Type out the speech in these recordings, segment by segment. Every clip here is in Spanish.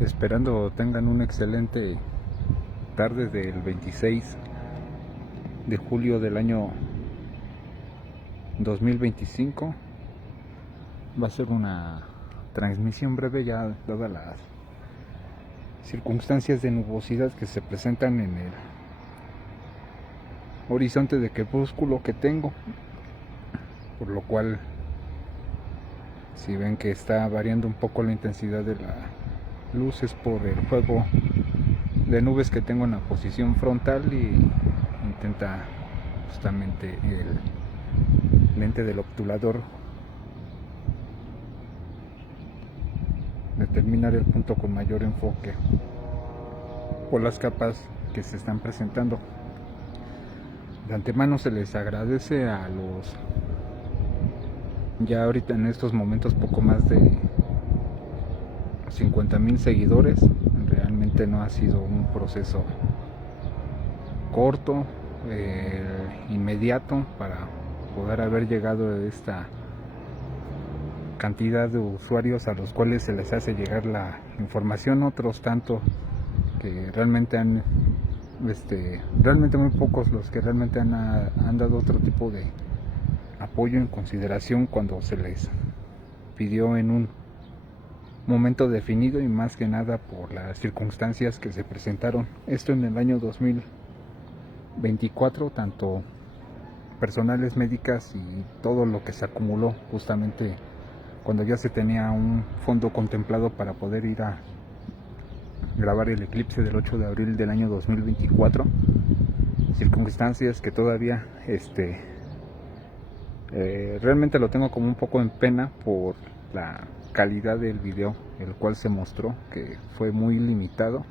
esperando tengan una excelente tarde del 26 de julio del año 2025. Va a ser una transmisión breve, ya dadas las circunstancias de nubosidad que se presentan en el horizonte de crepúsculo que tengo, por lo cual, si ven que está variando un poco la intensidad de la luz, es por el juego de nubes que tengo en la posición frontal y intenta justamente el lente del obturador determinar el punto con mayor enfoque por las capas que se están presentando. De antemano se les agradece a los, ya ahorita en estos momentos, poco más de 50,000 seguidores. Realmente no ha sido un proceso corto, inmediato, para poder haber llegado a esta cantidad de usuarios a los cuales se les hace llegar la información. Otros tanto que realmente han realmente muy pocos los que realmente han dado otro tipo de apoyo en consideración cuando se les pidió en un momento definido, y más que nada por las circunstancias que se presentaron. Esto en el año 2024, tanto personales médicas y todo lo que se acumuló justamente cuando ya se tenía un fondo contemplado para poder ir a grabar el eclipse del 8 de abril del año 2024. Circunstancias que todavía realmente lo tengo como un poco en pena por la calidad del video, el cual se mostró que fue muy limitado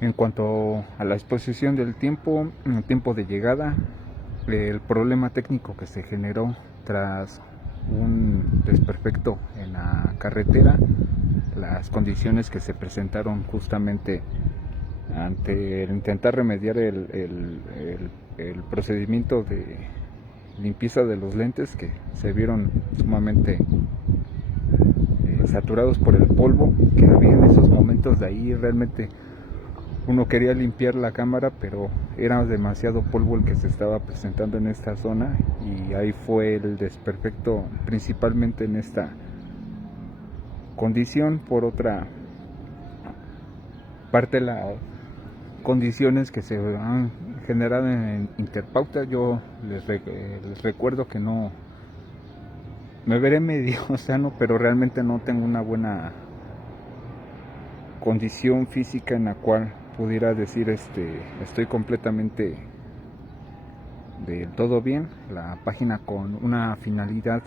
en cuanto a la exposición del tiempo, el tiempo de llegada, el problema técnico que se generó tras un desperfecto en la carretera, las condiciones que se presentaron justamente ante el intentar remediar el procedimiento de limpieza de los lentes, que se vieron sumamente saturados por el polvo que había en esos momentos. De ahí realmente uno quería limpiar la cámara, pero era demasiado polvo el que se estaba presentando en esta zona, y ahí fue el desperfecto principalmente en esta condición. Por otra parte, las condiciones que se han generado en Interpauta, yo les recuerdo que no me veré medio sano, pero realmente no tengo una buena condición física en la cual pudiera decir estoy completamente del todo bien. La página con una finalidad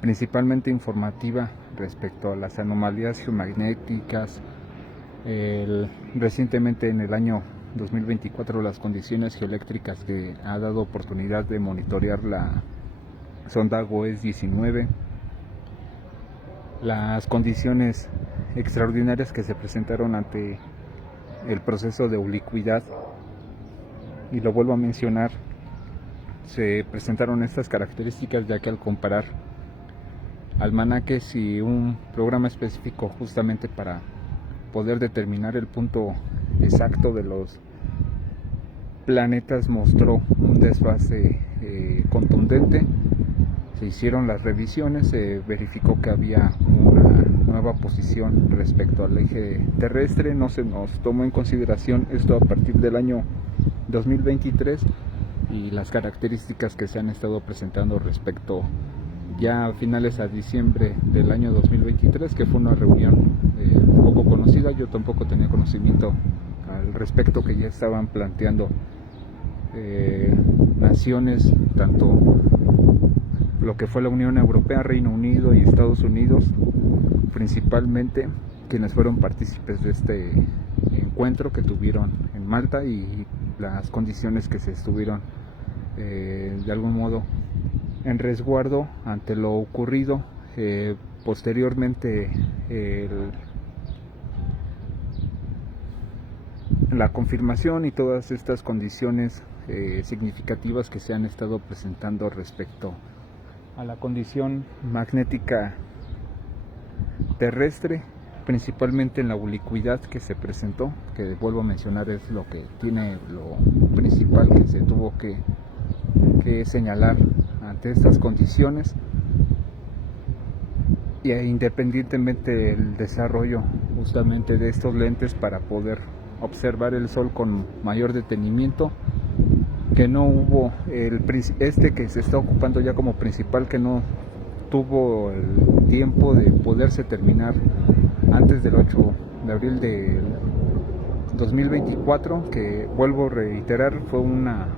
principalmente informativa respecto a las anomalías geomagnéticas, recientemente en el año 2024 las condiciones geoeléctricas que ha dado oportunidad de monitorear la sonda GOES 19, las condiciones extraordinarias que se presentaron ante el proceso de oblicuidad, y lo vuelvo a mencionar, se presentaron estas características ya que al comparar almanaques y un programa específico justamente para poder determinar el punto exacto de los planetas, mostró un desfase contundente. Se hicieron las revisiones, se verificó que había una nueva posición respecto al eje terrestre. No se nos tomó en consideración esto a partir del año 2023, y las características que se han estado presentando respecto ya a finales a diciembre del año 2023, que fue una reunión poco conocida. Yo tampoco tenía conocimiento al respecto, que ya estaban planteando naciones, tanto lo que fue la Unión Europea, Reino Unido y Estados Unidos, principalmente, quienes fueron partícipes de este encuentro que tuvieron en Malta, y las condiciones que se estuvieron de algún modo en resguardo ante lo ocurrido. Posteriormente, la confirmación y todas estas condiciones significativas que se han estado presentando respecto a la condición magnética terrestre principalmente en la ubicuidad que se presentó, que vuelvo a mencionar es lo que tiene lo principal que se tuvo que señalar ante estas condiciones. Y independientemente del desarrollo justamente de estos lentes para poder observar el sol con mayor detenimiento, que no hubo este que se está ocupando ya como principal, que no tuvo el tiempo de poderse terminar antes del 8 de abril del 2024, que vuelvo a reiterar fue una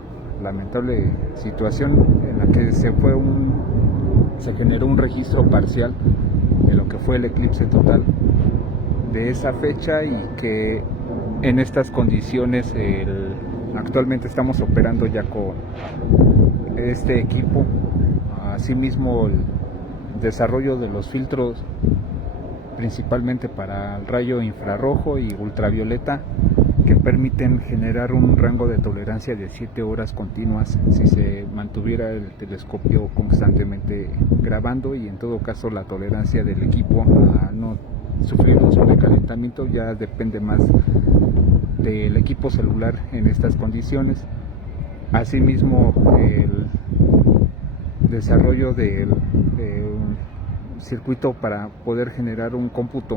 lamentable situación en la que se generó un registro parcial de lo que fue el eclipse total de esa fecha, y que en estas condiciones actualmente estamos operando ya con este equipo. Asimismo, el desarrollo de los filtros principalmente para el rayo infrarrojo y ultravioleta, que permiten generar un rango de tolerancia de 7 horas continuas si se mantuviera el telescopio constantemente grabando, y en todo caso la tolerancia del equipo a no sufrir un sobrecalentamiento ya depende más del equipo celular en estas condiciones. Asimismo, el desarrollo del circuito para poder generar un cómputo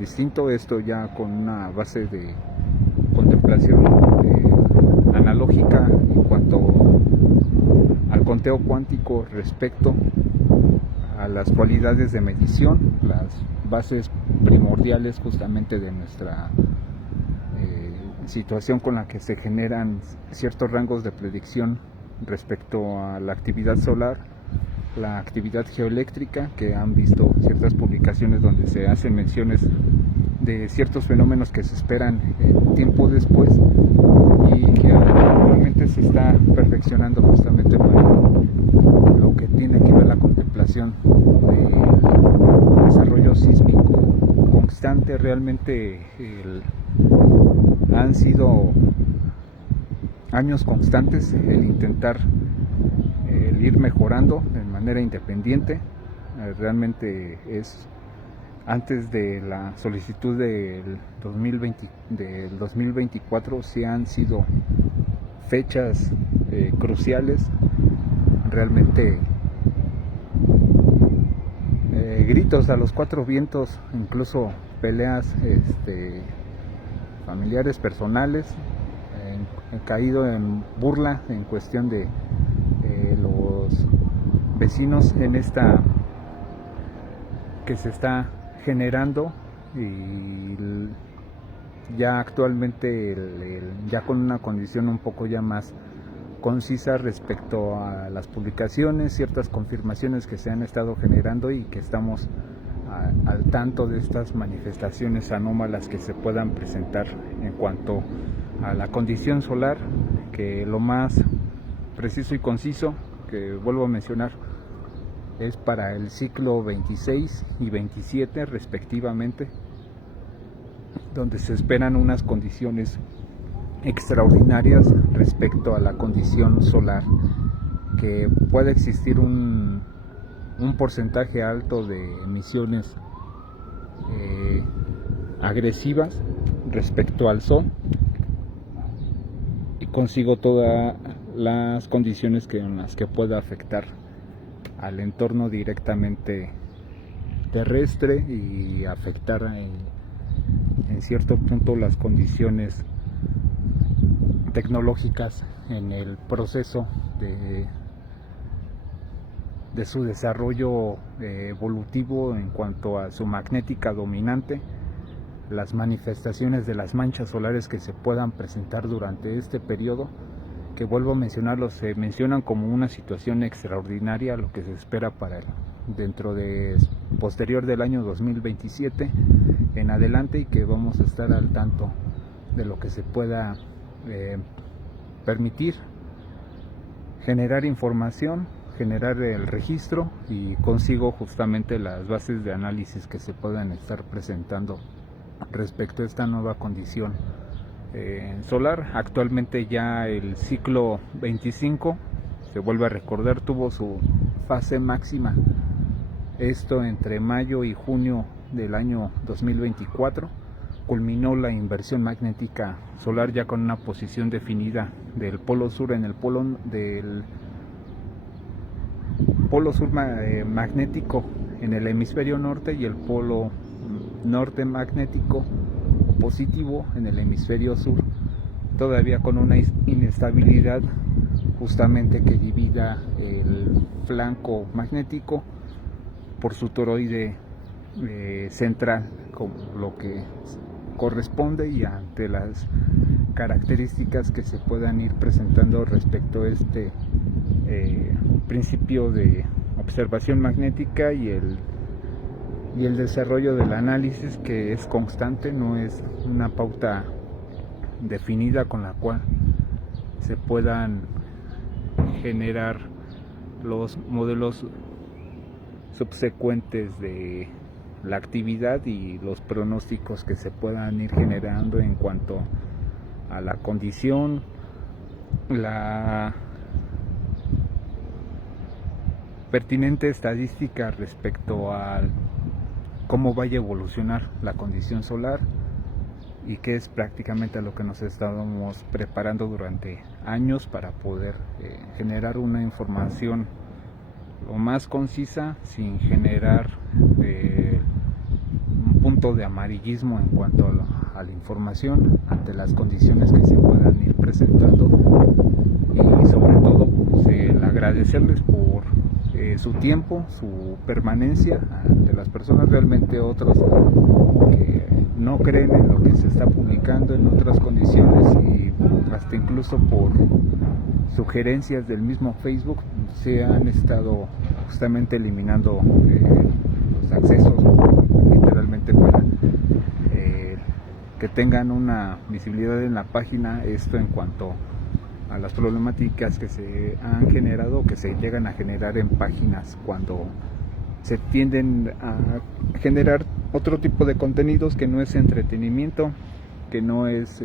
distinto, esto ya con una base de contemplación analógica en cuanto al conteo cuántico respecto a las cualidades de medición, las bases primordiales justamente de nuestra situación con la que se generan ciertos rangos de predicción respecto a la actividad solar, la actividad geoeléctrica, que han visto ciertas publicaciones donde se hacen menciones de ciertos fenómenos que se esperan tiempo después, y que actualmente se está perfeccionando justamente para lo que tiene que ver la contemplación del desarrollo sísmico constante. Realmente han sido años constantes el intentar el ir mejorando de manera independiente. Realmente es antes de la solicitud del 2024, sí han sido fechas cruciales, realmente gritos a los cuatro vientos, incluso peleas familiares, personales, caído en burla en cuestión de los vecinos en esta que se está generando, y ya actualmente ya con una condición un poco ya más concisa respecto a las publicaciones, ciertas confirmaciones que se han estado generando, y que estamos al tanto de estas manifestaciones anómalas que se puedan presentar en cuanto a la condición solar, que lo más preciso y conciso que vuelvo a mencionar es para el ciclo 26 y 27 respectivamente, donde se esperan unas condiciones extraordinarias respecto a la condición solar, que puede existir un porcentaje alto de emisiones agresivas respecto al Sol, y consigo todas las condiciones en las que pueda afectar al entorno directamente terrestre y afectar en cierto punto las condiciones tecnológicas en el proceso de su desarrollo evolutivo en cuanto a su magnética dominante, las manifestaciones de las manchas solares que se puedan presentar durante este periodo, que vuelvo a mencionarlo, se mencionan como una situación extraordinaria, lo que se espera para dentro de posterior del año 2027 en adelante, y que vamos a estar al tanto de lo que se pueda permitir, generar información, generar el registro, y consigo justamente las bases de análisis que se puedan estar presentando respecto a esta nueva condición solar. Actualmente ya el ciclo 25, se vuelve a recordar, tuvo su fase máxima, esto entre mayo y junio del año 2024 culminó la inversión magnética solar ya con una posición definida del polo sur en el polo sur magnético en el hemisferio norte y el polo norte magnético positivo en el hemisferio sur, todavía con una inestabilidad justamente que divida el flanco magnético por su toroide central, como lo que corresponde, y ante las características que se puedan ir presentando respecto a este principio de observación magnética y el desarrollo del análisis, que es constante, no es una pauta definida con la cual se puedan generar los modelos subsecuentes de la actividad y los pronósticos que se puedan ir generando en cuanto a la condición, la pertinente estadística respecto a cómo vaya a evolucionar la condición solar, y que es prácticamente a lo que nos estábamos preparando durante años para poder generar una información lo más concisa sin generar un punto de amarillismo en cuanto a la información ante las condiciones que se puedan ir presentando, y sobre todo pues, el agradecerles por su tiempo, su permanencia ante las personas. Realmente otros que no creen en lo que se está publicando en otras condiciones, y hasta incluso por sugerencias del mismo Facebook se han estado justamente eliminando los accesos literalmente para que tengan una visibilidad en la página. Esto en cuanto a las problemáticas que se han generado, que se llegan a generar en páginas cuando se tienden a generar otro tipo de contenidos que no es entretenimiento, que no es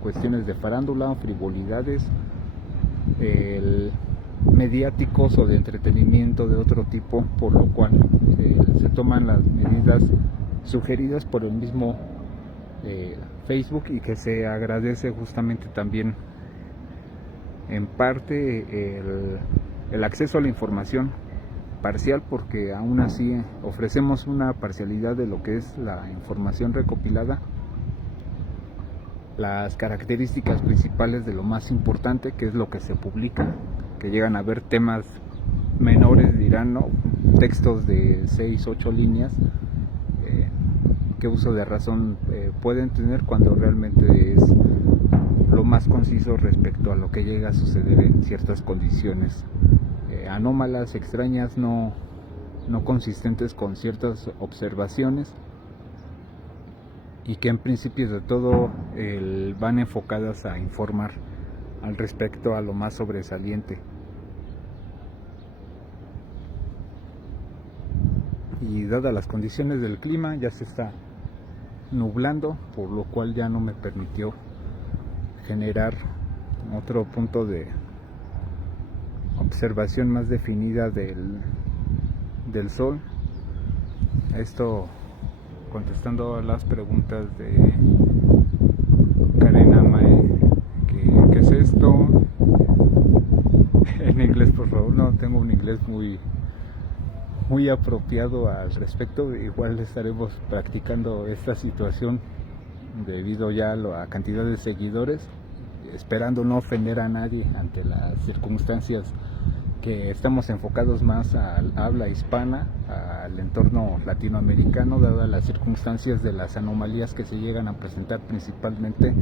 cuestiones de farándula o frivolidades mediáticos o de entretenimiento de otro tipo, por lo cual se toman las medidas sugeridas por el mismo Facebook, y que se agradece justamente también en parte el acceso a la información parcial, porque aún así ofrecemos una parcialidad de lo que es la información recopilada, las características principales de lo más importante, que es lo que se publica, que llegan a ver temas menores, dirán, ¿no? Textos de 6, 8 líneas, qué uso de razón pueden tener cuando realmente es lo más conciso respecto a lo que llega a suceder en ciertas condiciones anómalas, extrañas, no consistentes con ciertas observaciones, y que en principio de todo van enfocadas a informar al respecto a lo más sobresaliente. Y dadas las condiciones del clima, ya se está nublando, por lo cual ya no me permitió generar otro punto de observación más definida del sol. Esto contestando a las preguntas de Karen Amae, ¿qué es esto? En inglés, por favor. No tengo un inglés muy apropiado al respecto. Igual estaremos practicando esta situación debido ya a la cantidad de seguidores, esperando no ofender a nadie ante las circunstancias que estamos enfocados más al habla hispana, al entorno latinoamericano, dadas las circunstancias de las anomalías que se llegan a presentar principalmente.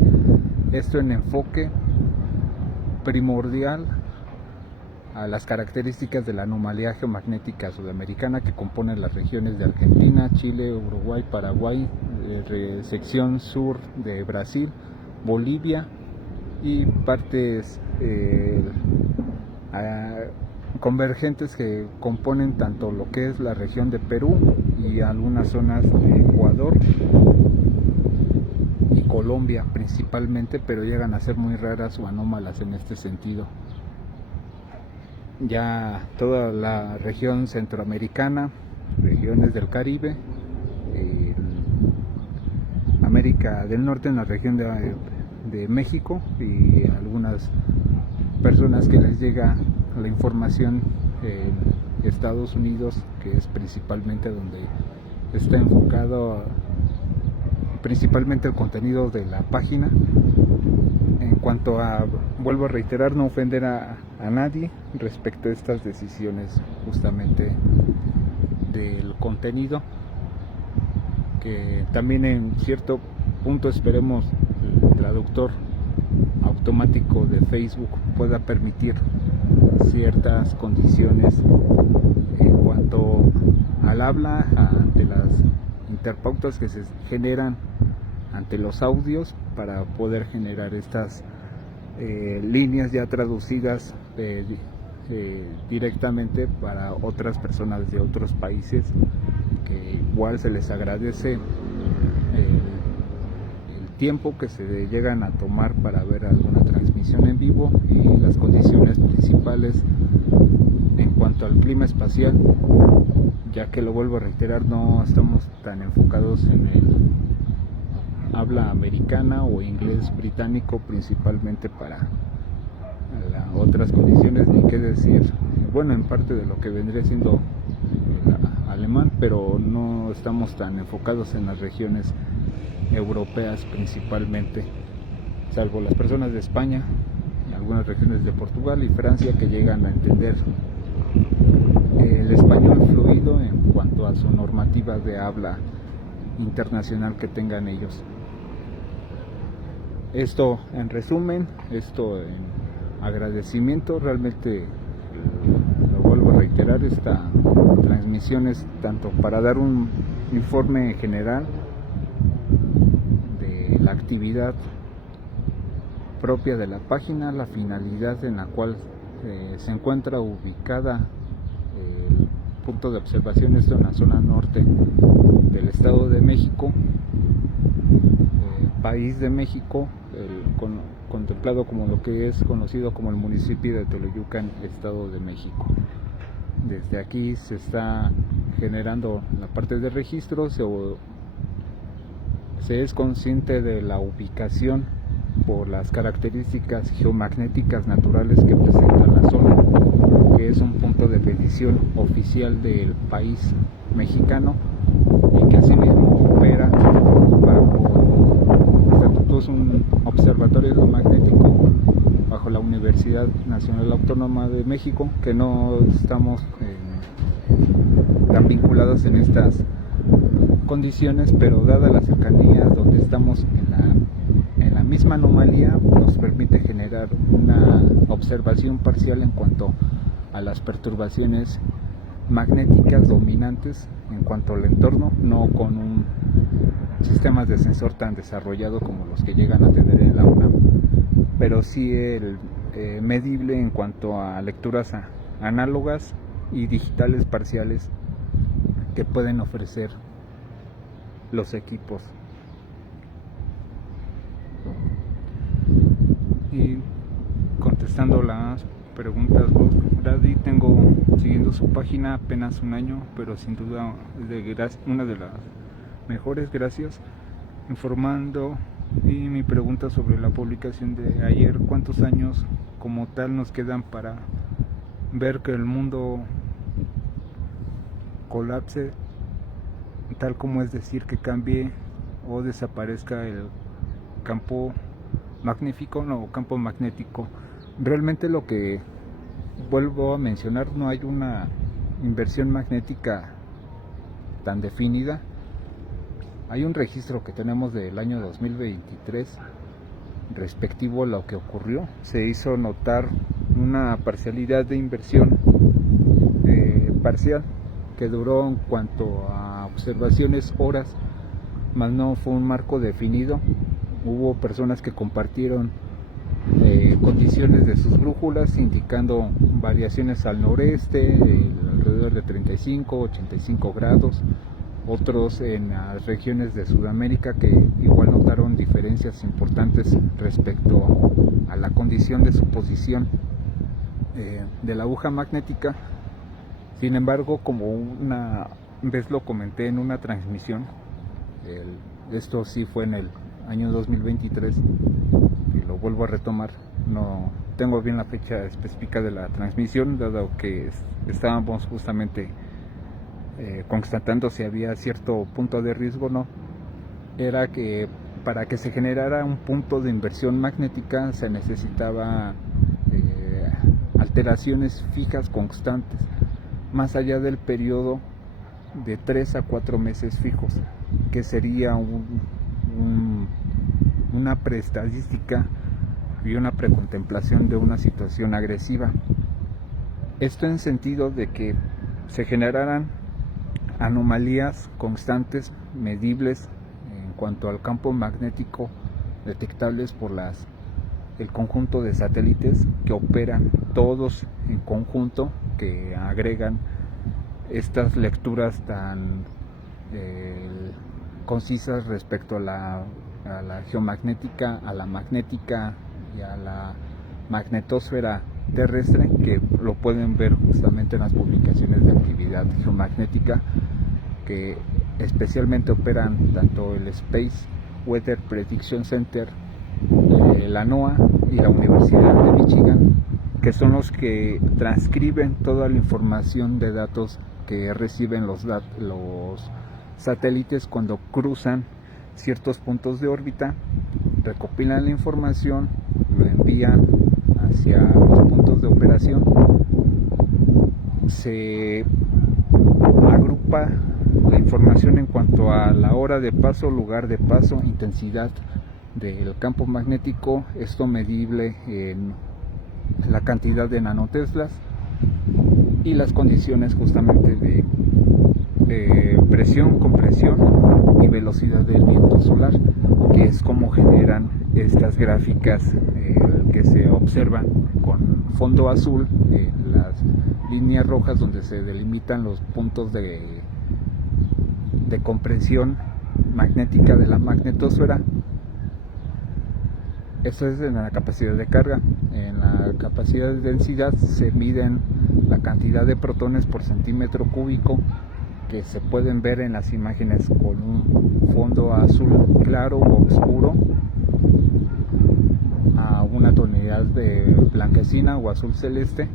Esto en enfoque primordial a las características de la anomalía geomagnética sudamericana que compone las regiones de Argentina, Chile, Uruguay, Paraguay, sección sur de Brasil, Bolivia y partes convergentes que componen tanto lo que es la región de Perú y algunas zonas de Ecuador y Colombia principalmente, pero llegan a ser muy raras o anómalas en este sentido. Ya toda la región centroamericana, regiones del Caribe América del Norte, en la región de México, y algunas personas que les llega la información en Estados Unidos, que es principalmente donde está enfocado principalmente el contenido de la página. En cuanto a, vuelvo a reiterar, no ofender a nadie respecto a estas decisiones justamente del contenido, que también en cierto punto esperemos el traductor automático de Facebook pueda permitir ciertas condiciones en cuanto al habla ante las interpautas que se generan ante los audios, para poder generar estas líneas ya traducidas directamente para otras personas de otros países, que igual se les agradece el tiempo que se llegan a tomar para ver alguna transmisión en vivo, y las condiciones principales en cuanto al clima espacial, ya que, lo vuelvo a reiterar, no estamos tan enfocados en el habla americana o inglés británico principalmente para otras condiciones, ni qué decir, bueno, en parte de lo que vendría siendo el alemán, pero no estamos tan enfocados en las regiones europeas principalmente, salvo las personas de España, algunas regiones de Portugal y Francia, que llegan a entender el español fluido en cuanto a su normativa de habla internacional que tengan ellos. Esto en resumen, esto en agradecimiento. Realmente, lo vuelvo a reiterar, esta transmisión es tanto para dar un informe general de la actividad propia de la página, la finalidad en la cual se encuentra ubicada el punto de observación, esto en la zona norte del Estado de México, país de México, contemplado como lo que es conocido como el municipio de Toloyucan, Estado de México. Desde aquí se está generando la parte de registros, se es consciente de la ubicación por las características geomagnéticas naturales que presenta la zona, que es un punto de medición oficial del país mexicano, y que asimismo opera bajo estatutos un observatorio geomagnético bajo la Universidad Nacional Autónoma de México, que no estamos tan vinculados en estas condiciones, pero dada la cercanía donde estamos en la misma anomalía, nos permite generar una observación parcial en cuanto a las perturbaciones magnéticas dominantes en cuanto al entorno, no con un sistemas de sensor tan desarrollado como los que llegan a tener en la UNAM, pero sí medible en cuanto a lecturas análogas y digitales parciales que pueden ofrecer los equipos. Y contestando las preguntas, Brady, tengo siguiendo su página apenas un año, pero sin duda una de las mejores, gracias. Informando, y mi pregunta sobre la publicación de ayer: ¿cuántos años como tal nos quedan para ver que el mundo colapse, tal como es decir, que cambie o desaparezca el campo campo magnético? Realmente, lo que vuelvo a mencionar, no hay una inversión magnética tan definida. Hay un registro que tenemos del año 2023 respectivo a lo que ocurrió. Se hizo notar una parcialidad de inversión parcial, que duró en cuanto a observaciones horas, mas no fue un marco definido. Hubo personas que compartieron condiciones de sus brújulas indicando variaciones al noreste alrededor de 35-85 grados, otros en las regiones de Sudamérica que igual notaron diferencias importantes respecto a la condición de su posición de la aguja magnética. Sin embargo, como una vez lo comenté en una transmisión, Esto sí fue en el año 2023 y lo vuelvo a retomar. No tengo bien la fecha específica de la transmisión, dado que estábamos justamente constatando si había cierto punto de riesgo o no. Era que para que se generara un punto de inversión magnética se necesitaba alteraciones fijas constantes, más allá del periodo de 3 a 4 meses fijos, que sería una preestadística y una precontemplación de una situación agresiva. Esto en sentido de que se generaran anomalías constantes, medibles en cuanto al campo magnético, detectables por el conjunto de satélites que operan todos en conjunto, que agregan estas lecturas tan concisas respecto a la geomagnética, a la magnética y a la magnetosfera terrestre, que lo pueden ver justamente en las publicaciones de actividad geomagnética, que especialmente operan tanto el Space Weather Prediction Center, la NOAA y la Universidad de Michigan, que son los que transcriben toda la información de datos que reciben los satélites cuando cruzan ciertos puntos de órbita, recopilan la información, lo envían hacia los puntos de operación, se agrupa la información en cuanto a la hora de paso, lugar de paso, intensidad del campo magnético, esto medible en la cantidad de nanoteslas, y las condiciones justamente de presión, compresión y velocidad del viento solar, que es como generan estas gráficas que se observan con fondo azul, las líneas rojas donde se delimitan los puntos de compresión magnética de la magnetosfera. Eso es en la capacidad de carga. En la capacidad de densidad se miden la cantidad de protones por centímetro cúbico, que se pueden ver en las imágenes con un fondo azul claro o oscuro a una tonalidad de blanquecina o azul celeste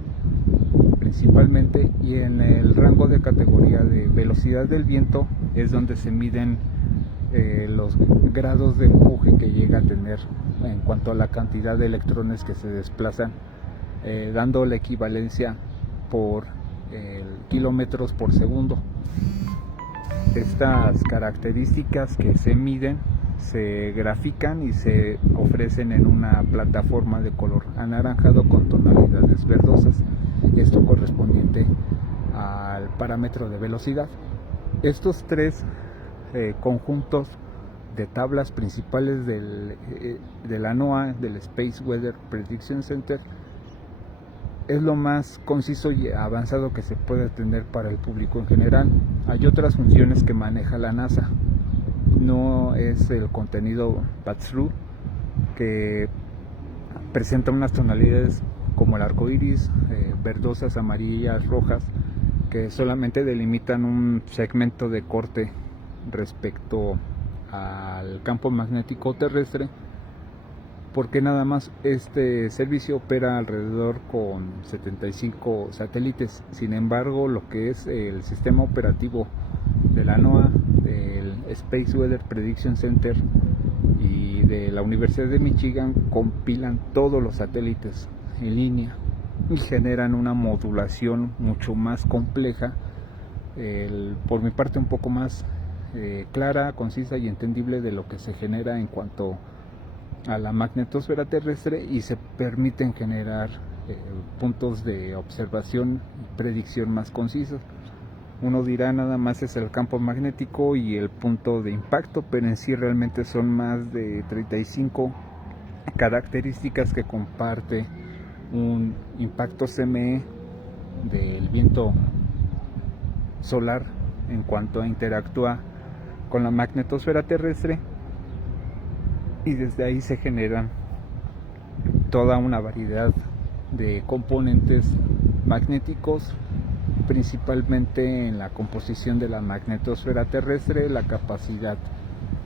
principalmente. Y en el rango de categoría de velocidad del viento es donde se miden los grados de empuje que llega a tener en cuanto a la cantidad de electrones que se desplazan, dando la equivalencia por kilómetros por segundo. Estas características que se miden se grafican y se ofrecen en una plataforma de color anaranjado con tonalidades verdosas, esto correspondiente al parámetro de velocidad. Estos tres conjuntos de tablas principales de la NOAA, del Space Weather Prediction Center, es lo más conciso y avanzado que se puede tener para el público en general. Hay otras funciones que maneja la NASA, no es el contenido pass-through, que presenta unas tonalidades como el arco iris, verdosas, amarillas, rojas, que solamente delimitan un segmento de corte respecto al campo magnético terrestre, porque nada más este servicio opera alrededor con 75 satélites. Sin embargo, lo que es el sistema operativo de la NOAA, del Space Weather Prediction Center y de la Universidad de Michigan, compilan todos los satélites en línea y generan una modulación mucho más compleja, por mi parte un poco más clara, concisa y entendible de lo que se genera en cuanto a la magnetosfera terrestre, y se permiten generar puntos de observación y predicción más concisos. Uno dirá, nada más es el campo magnético y el punto de impacto, pero en sí realmente son más de 35 características que comparte un impacto CME del viento solar en cuanto a interactúa con la magnetosfera terrestre, y desde ahí se generan toda una variedad de componentes magnéticos, principalmente en la composición de la magnetosfera terrestre, la capacidad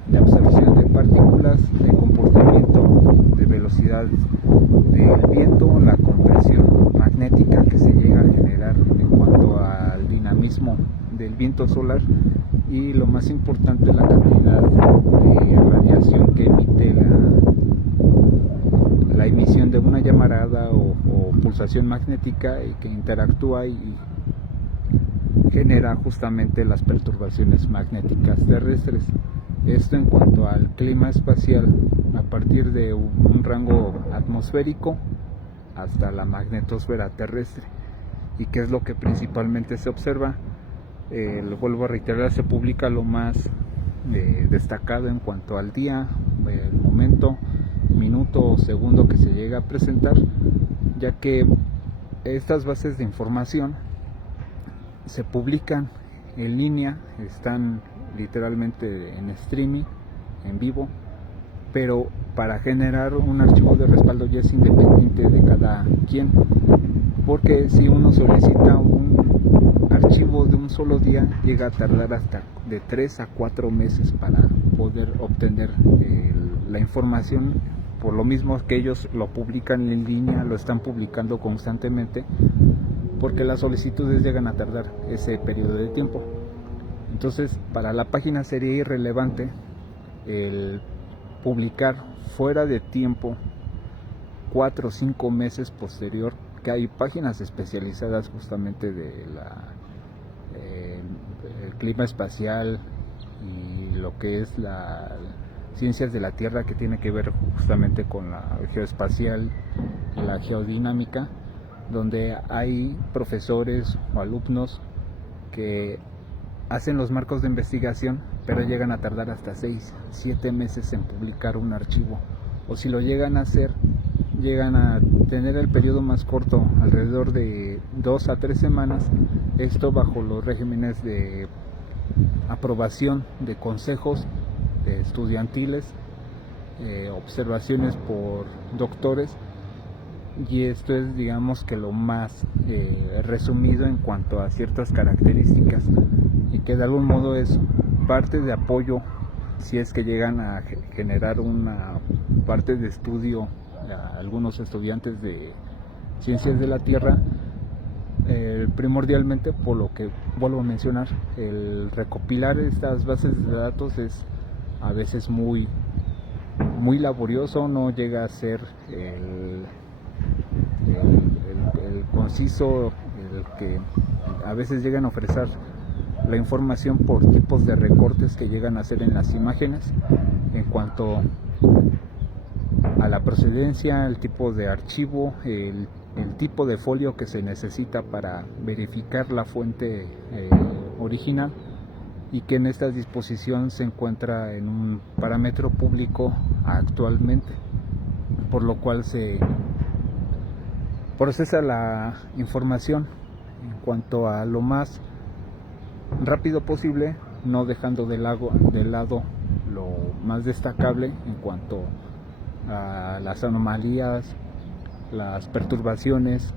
de absorción partículas, de comportamiento, de velocidad del viento, la compresión magnética que se llega a generar en cuanto al dinamismo del viento solar y lo más importante, la cantidad de radiación que emite la emisión de una llamarada o pulsación magnética y que interactúa y genera justamente las perturbaciones magnéticas terrestres. Esto en cuanto al clima espacial, a partir de un rango atmosférico hasta la magnetosfera terrestre. ¿Y qué es lo que principalmente se observa? Lo vuelvo a reiterar, se publica lo más destacado en cuanto al día, el momento, minuto o segundo que se llega a presentar, ya que estas bases de información se publican en línea, están literalmente en streaming, en vivo, pero para generar un archivo de respaldo ya es independiente de cada quien, porque si uno solicita un archivo de un solo día, llega a tardar hasta de 3 a 4 meses para poder obtener la información, por lo mismo que ellos lo publican en línea, lo están publicando constantemente, porque las solicitudes llegan a tardar ese periodo de tiempo. Entonces, para la página sería irrelevante el publicar fuera de tiempo 4 o 5 meses posterior, que hay páginas especializadas justamente de el clima espacial y lo que es la ciencias de la Tierra, que tiene que ver justamente con la geoespacial y la geodinámica, donde hay profesores o alumnos que hacen los marcos de investigación, pero llegan a tardar hasta 6, 7 meses en publicar un archivo, o si lo llegan a hacer, llegan a tener el periodo más corto, alrededor de 2 a 3 semanas, esto bajo los regímenes de aprobación de consejos estudiantiles, observaciones por doctores, y esto es, digamos, que lo más resumido en cuanto a ciertas características, y que de algún modo es parte de apoyo si es que llegan a generar una parte de estudio a algunos estudiantes de ciencias de la Tierra, primordialmente, por lo que vuelvo a mencionar, el recopilar estas bases de datos es a veces muy laborioso, no llega a ser el conciso, el que a veces llegan a ofrecer la información por tipos de recortes que llegan a hacer en las imágenes, en cuanto a la procedencia, el tipo de archivo, el tipo de folio que se necesita para verificar la fuente original, y que en esta disposición se encuentra en un parámetro público actualmente, por lo cual se procesa la información en cuanto a lo más rápido posible, no dejando de lado lo más destacable en cuanto a las anomalías, las perturbaciones,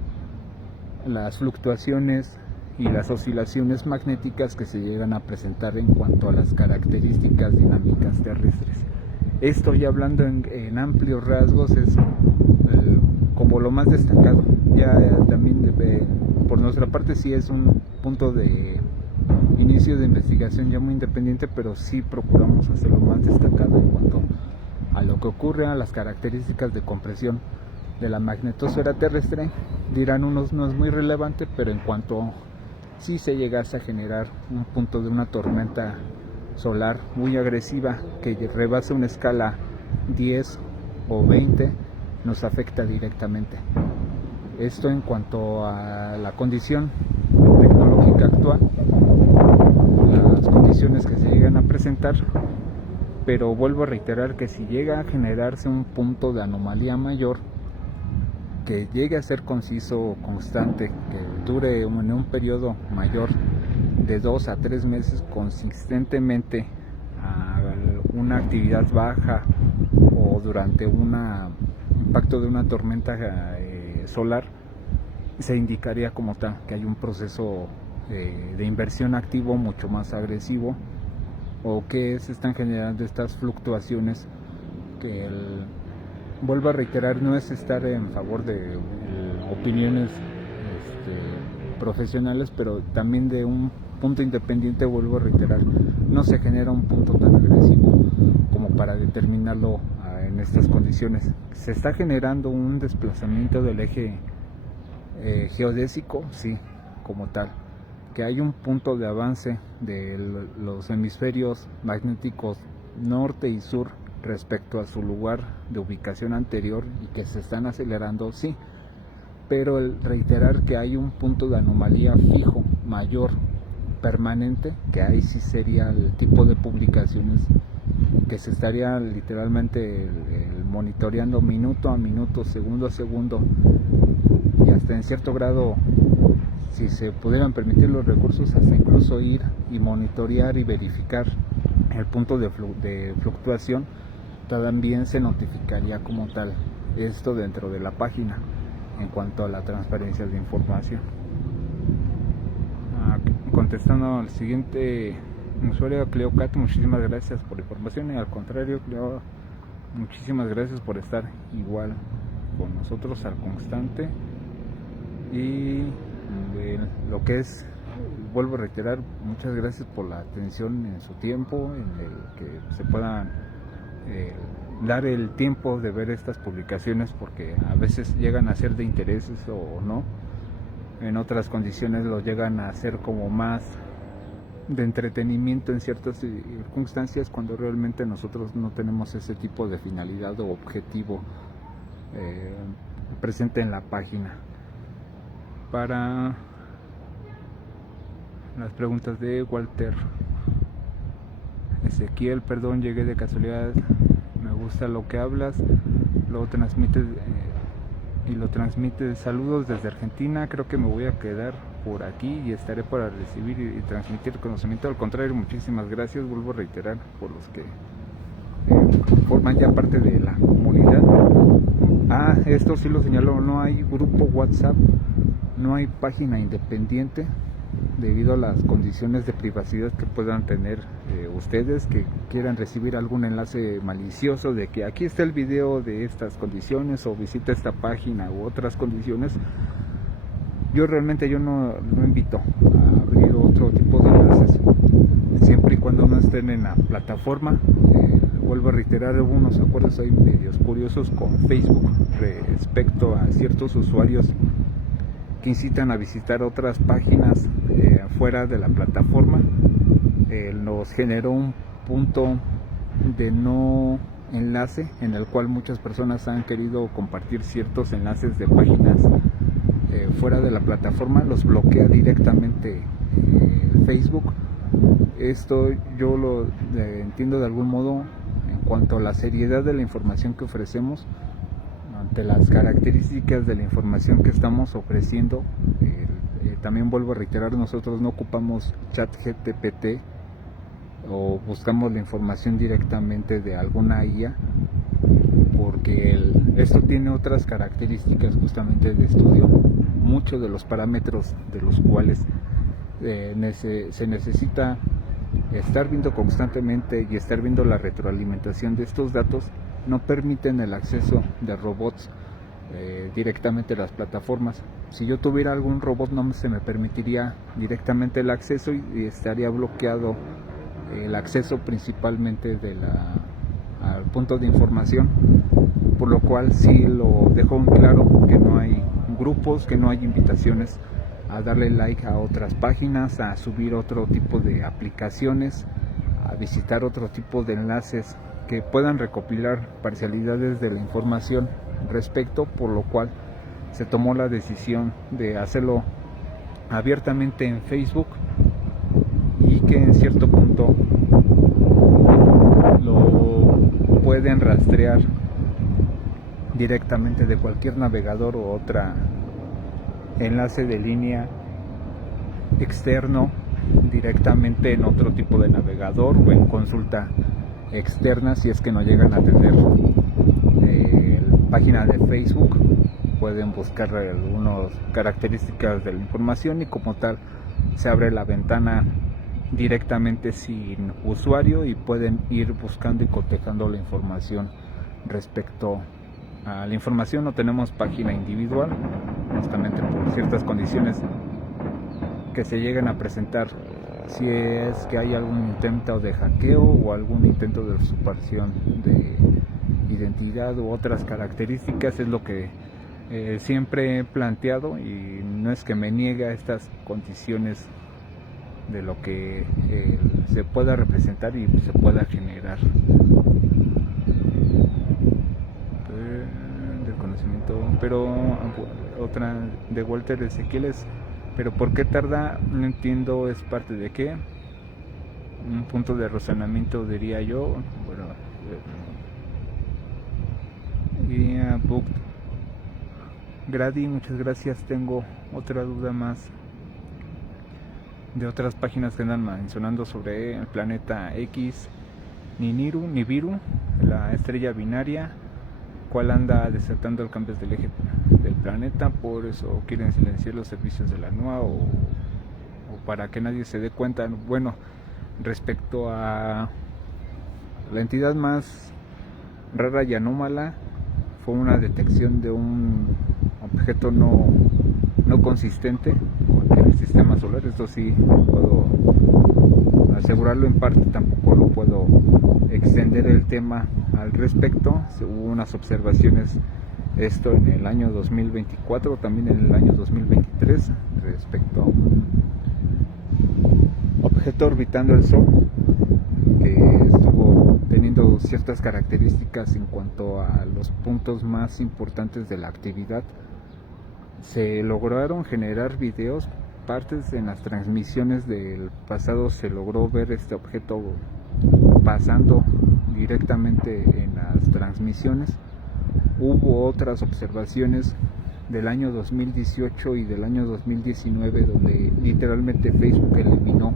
las fluctuaciones y las oscilaciones magnéticas que se llegan a presentar en cuanto a las características dinámicas terrestres. Esto, ya hablando en amplios rasgos, es como lo más destacado. Ya también por nuestra parte sí es un punto de inicio de investigación ya muy independiente, pero sí procuramos hacerlo más destacado en cuanto a lo que ocurre, a las características de compresión de la magnetosfera terrestre. Dirán unos, no es muy relevante, pero en cuanto si se llegase a generar un punto de una tormenta solar muy agresiva que rebase una escala 10 o 20, nos afecta directamente. Esto en cuanto a la condición tecnológica actual, las condiciones que se llegan a presentar, pero vuelvo a reiterar que si llega a generarse un punto de anomalía mayor, que llegue a ser conciso, constante, que dure en un periodo mayor de 2 a 3 meses consistentemente, a una actividad baja o durante un impacto de una tormenta solar, se indicaría como tal que hay un proceso de inversión activo mucho más agresivo, o qué se están generando estas fluctuaciones, que vuelvo a reiterar, no es estar en favor de opiniones profesionales, pero también de un punto independiente. Vuelvo a reiterar, no se genera un punto tan agresivo como para determinarlo en estas condiciones. Se está generando un desplazamiento del eje geodésico, sí, como tal, que hay un punto de avance de los hemisferios magnéticos norte y sur respecto a su lugar de ubicación anterior, y que se están acelerando, sí, pero el reiterar que hay un punto de anomalía fijo, mayor, permanente, que ahí sí sería el tipo de publicaciones que se estaría literalmente el monitoreando minuto a minuto, segundo a segundo, y hasta en cierto grado, si se pudieran permitir los recursos, hasta incluso ir y monitorear y verificar el punto de fluctuación. También se notificaría como tal esto dentro de la página en cuanto a la transparencia de información. Contestando al siguiente usuario, Cleocat, muchísimas gracias por la información, y al contrario, Cleo, muchísimas gracias por estar igual con nosotros al constante. Y lo que es, vuelvo a reiterar, muchas gracias por la atención en su tiempo, en el que se puedan dar el tiempo de ver estas publicaciones, porque a veces llegan a ser de intereses o no, en otras condiciones lo llegan a hacer como más de entretenimiento en ciertas circunstancias, cuando realmente nosotros no tenemos ese tipo de finalidad o objetivo presente en la página. Para las preguntas de Walter Ezequiel, perdón, llegué de casualidad, me gusta lo que hablas, lo transmites y lo transmites. Saludos desde Argentina, creo que me voy a quedar por aquí y estaré para recibir y transmitir conocimiento. Al contrario, muchísimas gracias, vuelvo a reiterar, por los que forman ya parte de la comunidad. Esto sí lo señaló, no hay grupo WhatsApp, no hay página independiente, debido a las condiciones de privacidad que puedan tener ustedes, que quieran recibir algún enlace malicioso de que aquí está el video de estas condiciones, o visita esta página u otras condiciones. Yo realmente no invito a abrir otro tipo de enlaces, siempre y cuando no estén en la plataforma. Vuelvo a reiterar, hubo unos acuerdos ahí medios curiosos con Facebook respecto a ciertos usuarios que incitan a visitar otras páginas fuera de la plataforma. Nos generó un punto de no enlace, en el cual muchas personas han querido compartir ciertos enlaces de páginas fuera de la plataforma, los bloquea directamente Facebook. Esto yo lo entiendo de algún modo en cuanto a la seriedad de la información que ofrecemos, ante las características de la información que estamos ofreciendo. También vuelvo a reiterar, nosotros no ocupamos ChatGPT o buscamos la información directamente de alguna IA, porque esto tiene otras características justamente de estudio. Muchos de los parámetros de los cuales se necesita estar viendo constantemente y estar viendo la retroalimentación de estos datos no permiten el acceso de robots directamente a las plataformas. Si yo tuviera algún robot, no se me permitiría directamente el acceso y estaría bloqueado el acceso principalmente al punto de información, por lo cual sí lo dejo en claro, que no hay grupos, que no hay invitaciones a darle like a otras páginas, a subir otro tipo de aplicaciones, a visitar otro tipo de enlaces que puedan recopilar parcialidades de la información respecto, por lo cual se tomó la decisión de hacerlo abiertamente en Facebook, y que en cierto punto lo pueden rastrear directamente de cualquier navegador o otra enlace de línea externo, directamente en otro tipo de navegador o en consulta externa. Si es que no llegan a tener página de Facebook, pueden buscar algunas características de la información y como tal se abre la ventana directamente sin usuario y pueden ir buscando y cotejando la información. Respecto a la información, no tenemos página individual, justamente por ciertas condiciones que se llegan a presentar, si es que hay algún intento de hackeo o algún intento de usurpación de identidad u otras características. Es lo que siempre he planteado, y no es que me niegue a estas condiciones de lo que se pueda representar y se pueda generar. Del conocimiento, pero otra de Walter Ezequiel es: pero ¿por qué tarda? No entiendo, ¿es parte de qué? Un punto de razonamiento, diría yo. Bueno, y a Book Grady, muchas gracias. Tengo otra duda más de otras páginas que andan mencionando sobre el planeta X, Nibiru, la estrella binaria, cual anda desatando el cambio del eje del planeta. Por eso quieren silenciar los servicios de la NOAA, o para que nadie se dé cuenta. Bueno, respecto a la entidad más rara y anómala, fue una detección de un objeto no consistente en el sistema solar. Esto sí puedo asegurarlo en parte, tampoco lo puedo extender el tema al respecto. Hubo unas observaciones, esto en el año 2024, también en el año 2023, respecto a un objeto orbitando el Sol que estuvo teniendo ciertas características en cuanto a los puntos más importantes de la actividad. Se lograron generar videos, partes en las transmisiones del pasado se logró ver este objeto pasando directamente en las transmisiones. Hubo otras observaciones del año 2018 y del año 2019 donde literalmente Facebook eliminó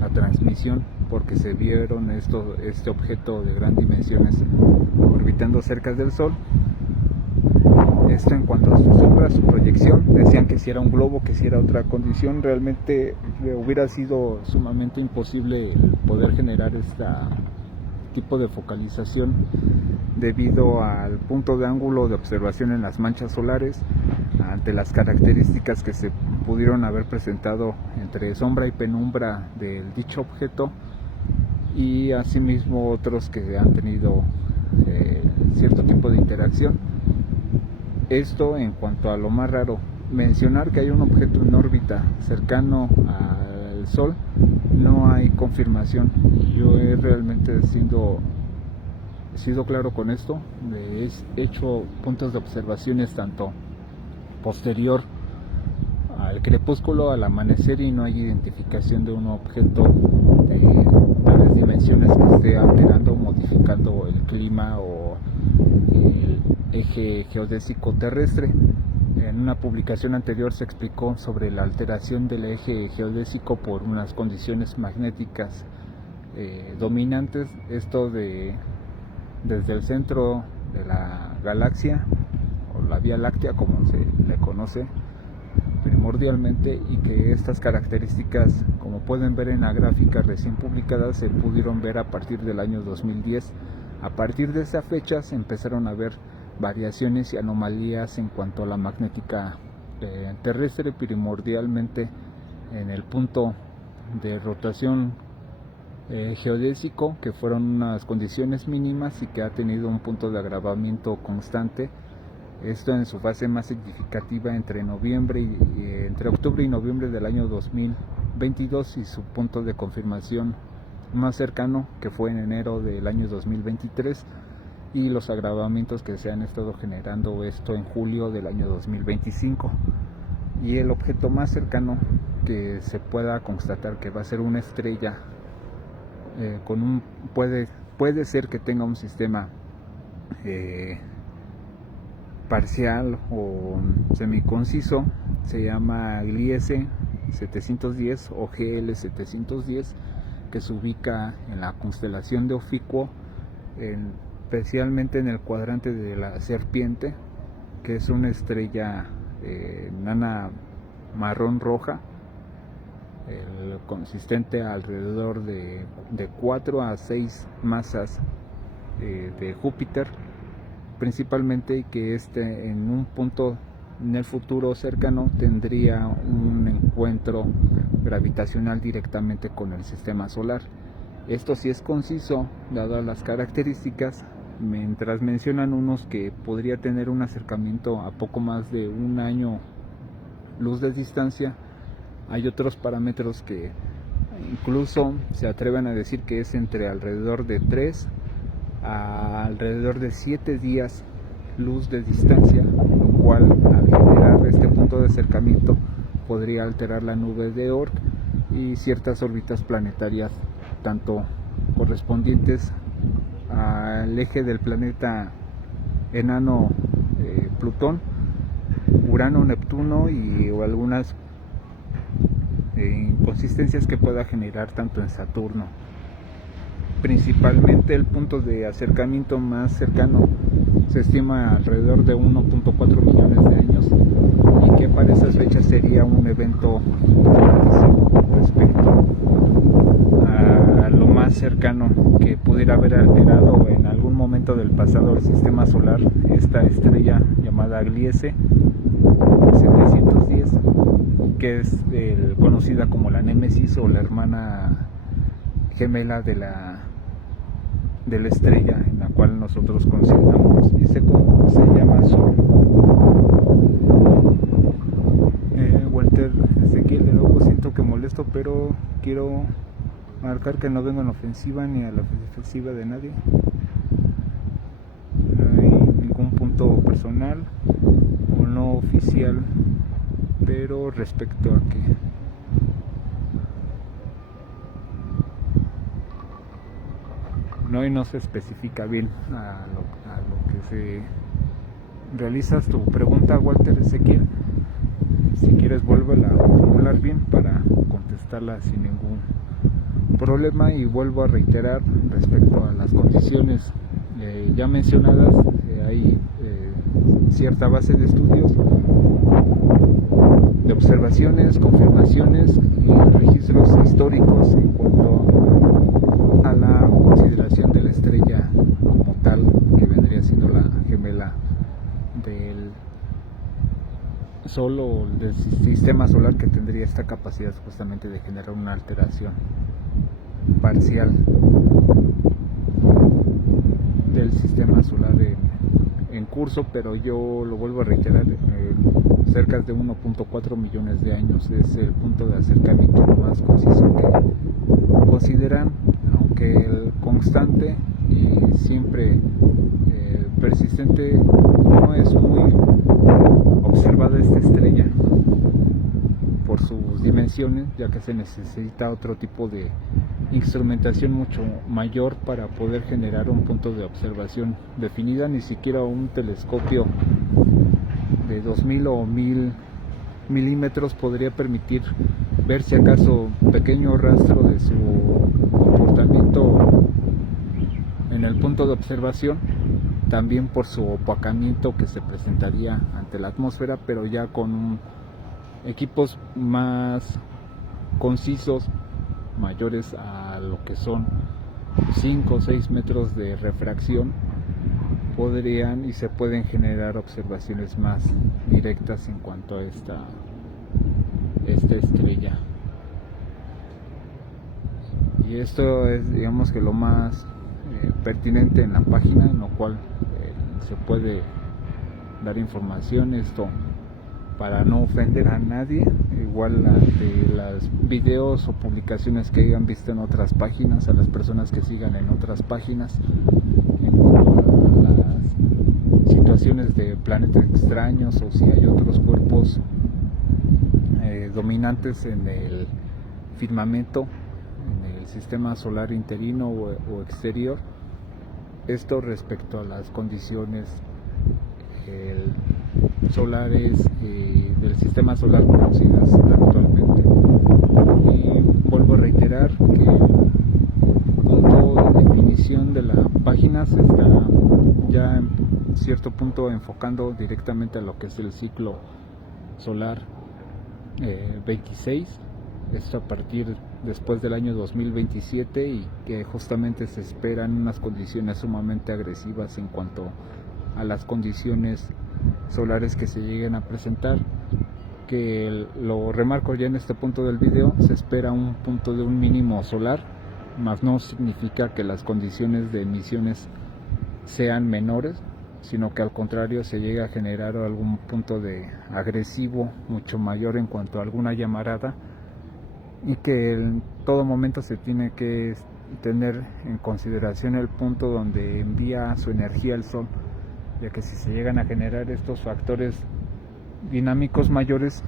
la transmisión porque se vieron este objeto de gran dimensiones orbitando cerca del Sol. Esto en cuanto a su sombra, su proyección, decían que si era un globo, que si era otra condición. Realmente hubiera sido sumamente imposible poder generar este tipo de focalización debido al punto de ángulo de observación en las manchas solares, ante las características que se pudieron haber presentado entre sombra y penumbra del dicho objeto, y asimismo otros que han tenido cierto tipo de interacción. Esto en cuanto a lo más raro. Mencionar que hay un objeto en órbita cercano al Sol, no hay confirmación, y yo he realmente sido claro con esto. He hecho puntos de observaciones tanto posterior al crepúsculo, al amanecer, y no hay identificación de un objeto de tales dimensiones que esté alterando o modificando el clima o el eje geodésico terrestre. En una publicación anterior se explicó sobre la alteración del eje geodésico por unas condiciones magnéticas dominantes. Esto desde el centro de la galaxia, o la Vía Láctea como se le conoce primordialmente, y que estas características, como pueden ver en la gráfica recién publicada, se pudieron ver a partir del año 2010. A partir de esa fecha se empezaron a ver variaciones y anomalías en cuanto a la magnética terrestre, primordialmente en el punto de rotación geodésico, que fueron unas condiciones mínimas y que ha tenido un punto de agravamiento constante. Esto en su fase más significativa entre octubre y noviembre del año 2022, y su punto de confirmación más cercano, que fue en enero del año 2023, y los agravamientos que se han estado generando, esto en julio del año 2025. Y el objeto más cercano que se pueda constatar que va a ser una estrella puede ser que tenga un sistema parcial o semiconciso, se llama Gliese 710 o GL 710, que se ubica en la constelación de Ofiuco, especialmente en el cuadrante de la Serpiente, que es una estrella nana marrón roja. consistente alrededor de 4 a 6 masas de Júpiter principalmente, y que en un punto en el futuro cercano tendría un encuentro gravitacional directamente con el sistema solar. Esto sí es conciso, dadas las características, mientras mencionan unos que podría tener un acercamiento a poco más de un año luz de distancia. Hay otros parámetros que incluso se atreven a decir que es entre alrededor de 3 a alrededor de 7 días luz de distancia, lo cual al generar este punto de acercamiento podría alterar la nube de Oort y ciertas órbitas planetarias, tanto correspondientes al eje del planeta enano Plutón, Urano, Neptuno y o algunas inconsistencias que pueda generar tanto en Saturno. Principalmente el punto de acercamiento más cercano se estima alrededor de 1.4 millones de años, y que para esas fechas sería un evento importantísimo respecto a lo más cercano que pudiera haber alterado en algún momento del pasado el sistema solar, esta estrella llamada Gliese 710, que es conocida como la Némesis o la hermana gemela de la estrella en la cual nosotros consideramos. Dice cómo se llama Sol. Walter Ezequiel, de nuevo siento que molesto, pero quiero marcar que no vengo en ofensiva ni a la defensiva de nadie. No hay ningún punto personal o no oficial, pero respecto a que no se especifica bien a lo que se realizas tu pregunta, Walter Ezequiel. Si quieres vuélvela a formular bien para contestarla sin ningún problema, y vuelvo a reiterar respecto a las condiciones ya mencionadas. Hay cierta base de estudios, de observaciones, confirmaciones y registros históricos en cuanto a la consideración de la estrella como tal, que vendría siendo la gemela del Sol o del sistema solar, que tendría esta capacidad justamente de generar una alteración parcial del sistema solar en curso, pero yo lo vuelvo a reiterar, cerca de 1.4 millones de años es el punto de acercamiento más conciso que consideran, aunque el constante y siempre persistente. No es muy observada esta estrella por sus dimensiones, ya que se necesita otro tipo de instrumentación mucho mayor para poder generar un punto de observación definida. Ni siquiera un telescopio de 2000 o 1000 milímetros podría permitir ver si acaso un pequeño rastro de su comportamiento en el punto de observación, también por su opacamiento que se presentaría ante la atmósfera, pero ya con equipos más concisos, mayores a lo que son 5 o 6 metros de refracción, podrían y se pueden generar observaciones más directas en cuanto a esta estrella. Y esto es, digamos, que lo más pertinente en la página, en lo cual se puede dar información. Esto para no ofender a nadie, igual de los videos o publicaciones que hayan visto en otras páginas, a las personas que sigan en otras páginas en cuanto a las situaciones de planetas extraños, o si hay otros cuerpos dominantes en el firmamento, en el sistema solar interino o exterior. Esto respecto a las condiciones solares del sistema solar conocidas actualmente. Y vuelvo a reiterar que el punto de definición de la página se está ya en cierto punto enfocando directamente a lo que es el ciclo solar 26, esto a partir después del año 2027, y que justamente se esperan unas condiciones sumamente agresivas en cuanto a las condiciones solares que se lleguen a presentar, que lo remarco ya en este punto del video, se espera un punto de un mínimo solar, mas no significa que las condiciones de emisiones sean menores, sino que al contrario se llega a generar algún punto de agresivo mucho mayor en cuanto a alguna llamarada, y que en todo momento se tiene que tener en consideración el punto donde envía su energía el sol, ya que si se llegan a generar estos factores dinámicos mayores,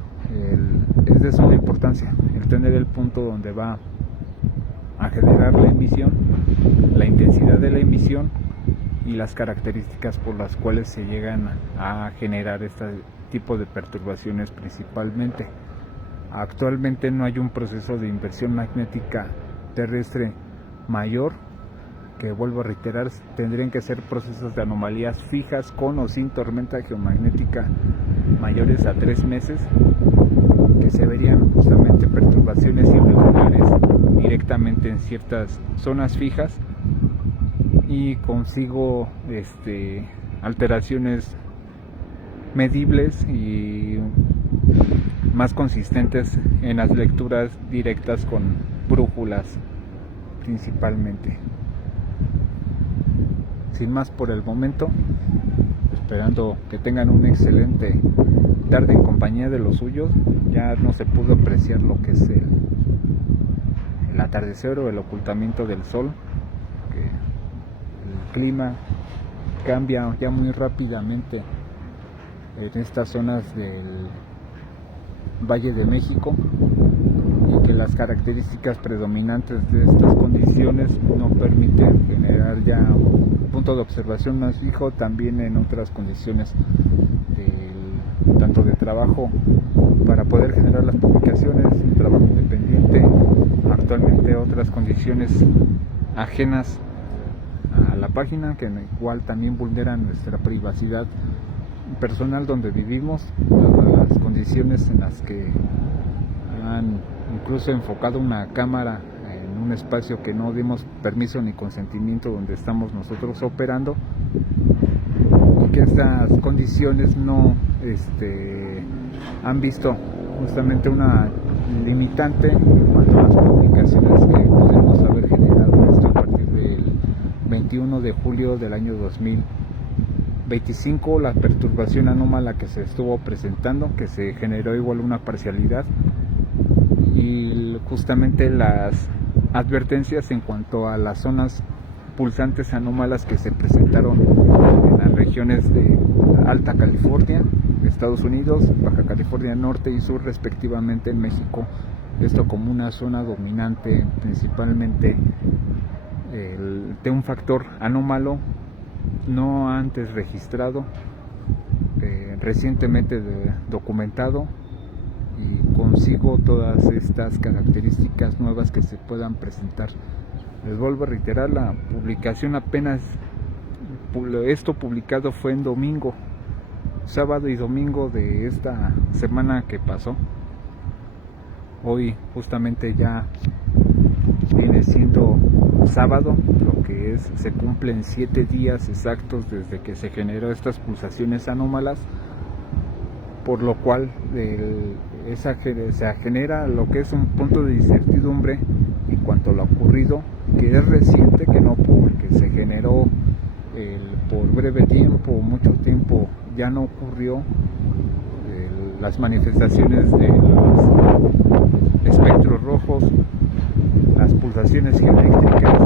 es de suma importancia el tener el punto donde va a generar la emisión, la intensidad de la emisión y las características por las cuales se llegan a generar este tipo de perturbaciones principalmente. Actualmente no hay un proceso de inversión magnética terrestre mayor, que vuelvo a reiterar, tendrían que ser procesos de anomalías fijas con o sin tormenta geomagnética mayores a 3 meses, que se verían justamente perturbaciones irregulares directamente en ciertas zonas fijas y consigo alteraciones medibles y más consistentes en las lecturas directas con brújulas principalmente. Sin más por el momento, esperando que tengan una excelente tarde en compañía de los suyos. Ya no se pudo apreciar lo que es el atardecer o el ocultamiento del sol, que el clima cambia ya muy rápidamente en estas zonas del Valle de México, y que las características predominantes de estas condiciones no permiten generar ya un punto de observación más fijo también en otras condiciones tanto de trabajo para poder generar las publicaciones, un trabajo independiente, actualmente otras condiciones ajenas a la página que igual también vulneran nuestra privacidad personal donde vivimos, las condiciones en las que han incluso enfocado una cámara en un espacio que no dimos permiso ni consentimiento donde estamos nosotros operando, y que estas condiciones no han visto justamente una limitante en cuanto a las publicaciones que podemos haber generado esto a partir del 21 de julio del año 2025, la perturbación anómala que se estuvo presentando, que se generó igual una parcialidad, y justamente las advertencias en cuanto a las zonas pulsantes anómalas que se presentaron en las regiones de Alta California, Estados Unidos, Baja California Norte y Sur respectivamente en México, esto como una zona dominante principalmente de un factor anómalo no antes registrado, recientemente documentado, y consigo todas estas características nuevas que se puedan presentar. Les vuelvo a reiterar, la publicación apenas, esto publicado fue en domingo, sábado y domingo de esta semana que pasó. Hoy justamente ya viene siendo sábado, lo que es, se cumplen 7 días exactos desde que se generó estas pulsaciones anómalas, por lo cual se genera lo que es un punto de incertidumbre en cuanto a lo ocurrido, que es reciente, que no porque se generó por breve tiempo, mucho tiempo ya no ocurrió las manifestaciones de los espectros rojos, las pulsaciones eléctricas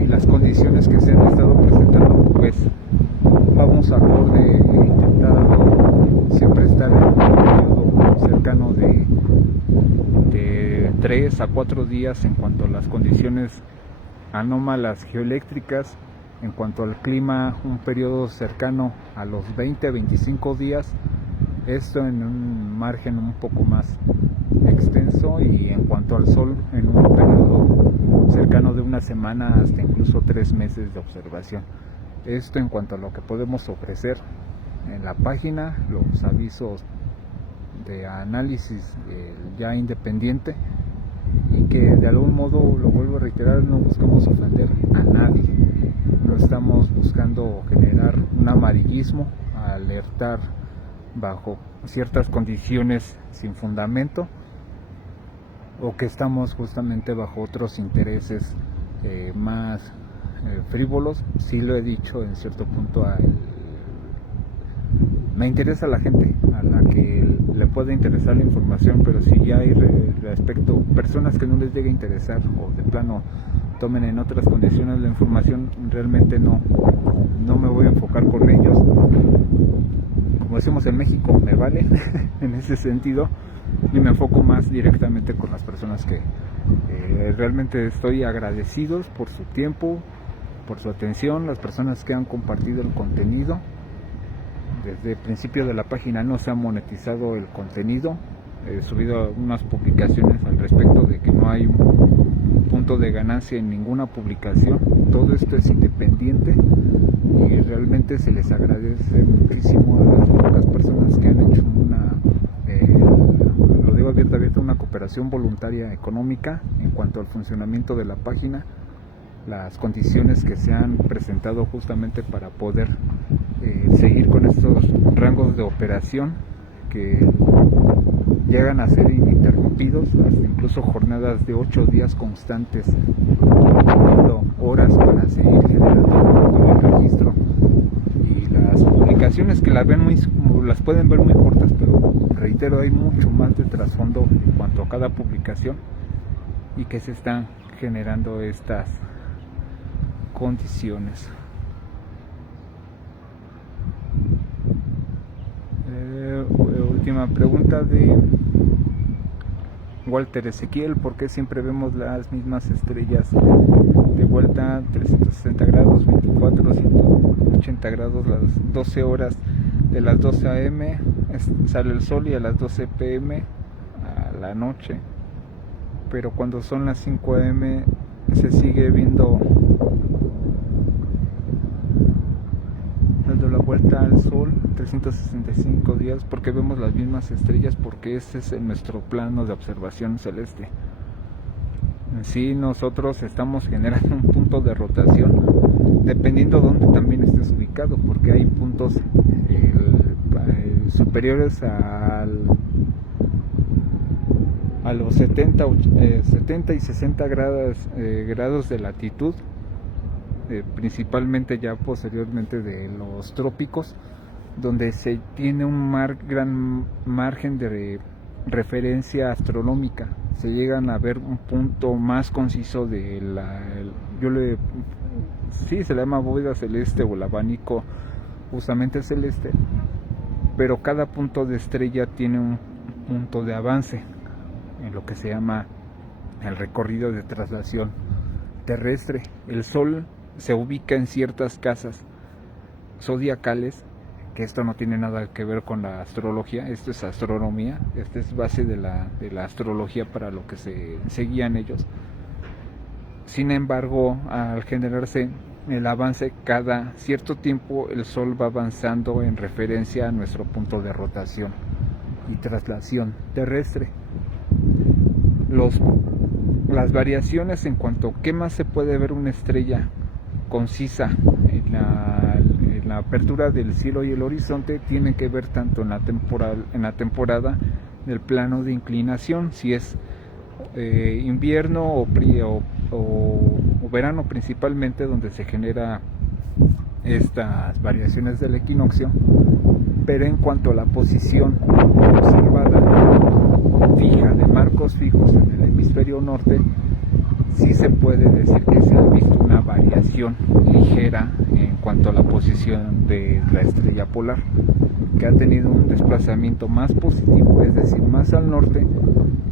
y las condiciones que se han estado presentando, pues vamos a acorde e intentar siempre estar en un periodo cercano de 3 a 4 días en cuanto a las condiciones anómalas geoeléctricas. En cuanto al clima, un periodo cercano a los 20 a 25 días, esto en un margen un poco más extenso, y en cuanto al sol, en un periodo cercano de una semana hasta incluso 3 meses de observación. Esto en cuanto a lo que podemos ofrecer en la página, los avisos de análisis ya independiente, y que de algún modo, lo vuelvo a reiterar, no buscamos ofender a nadie, no estamos buscando generar un amarillismo, alertar bajo ciertas condiciones sin fundamento, o que estamos justamente bajo otros intereses más frívolos. Sí lo he dicho en cierto punto, me interesa la gente a la que le puede interesar la información, pero si ya hay respecto personas que no les llegue a interesar, o de plano tomen en otras condiciones la información, realmente no me voy a enfocar con ellos. Como decimos en México, me vale en ese sentido, y me enfoco más directamente con las personas que realmente estoy agradecidos por su tiempo, por su atención, las personas que han compartido el contenido. Desde el principio de la página no se ha monetizado el contenido. He subido unas publicaciones al respecto de que no hay un punto de ganancia en ninguna publicación. Todo esto es independiente y realmente se les agradece muchísimo a las pocas personas que han hecho lo digo abiertamente, una cooperación voluntaria económica en cuanto al funcionamiento de la página, las condiciones que se han presentado justamente para poder seguir con estos rangos de operación que llegan a ser ininterrumpidos, hasta incluso jornadas de 8 días constantes, teniendo horas para seguir generando el registro. Y las publicaciones que las pueden ver muy cortas, pero reitero, hay mucho más de trasfondo en cuanto a cada publicación, y que se están generando estas condiciones. Última pregunta de Walter Ezequiel: ¿por qué siempre vemos las mismas estrellas de vuelta? 360 grados, 24, 180 grados, las 12 horas de las 12 a.m. sale el sol, y a las 12 p.m. a la noche, pero cuando son las 5 a.m. se sigue viendo dando la vuelta al sol 365 días. Porque vemos las mismas estrellas, porque ese es nuestro plano de observación celeste. En sí, nosotros estamos generando un punto de rotación dependiendo de dónde también estés ubicado, porque hay puntos superiores a los 70 y 60 grados de latitud, principalmente ya posteriormente de los trópicos, donde se tiene un gran margen de referencia astronómica. Se llegan a ver un punto más conciso de se le llama bóveda celeste o el abanico justamente celeste, pero cada punto de estrella tiene un punto de avance en lo que se llama el recorrido de traslación terrestre. El Sol se ubica en ciertas casas zodiacales, que esto no tiene nada que ver con la astrología, esto es astronomía, esta es base de la astrología para lo que se guían ellos. Sin embargo, al generarse el avance, cada cierto tiempo el Sol va avanzando en referencia a nuestro punto de rotación y traslación terrestre. Las variaciones en cuanto a qué más se puede ver una estrella concisa en la apertura del cielo y el horizonte tiene que ver tanto en la temporada del plano de inclinación, si es invierno o verano principalmente, donde se genera estas variaciones del equinoccio. Pero en cuanto a la posición observada fija de marcos fijos en el hemisferio norte, sí se puede decir que se ha visto una variación ligera en cuanto a la posición de la estrella polar, que ha tenido un desplazamiento más positivo, es decir, más al norte,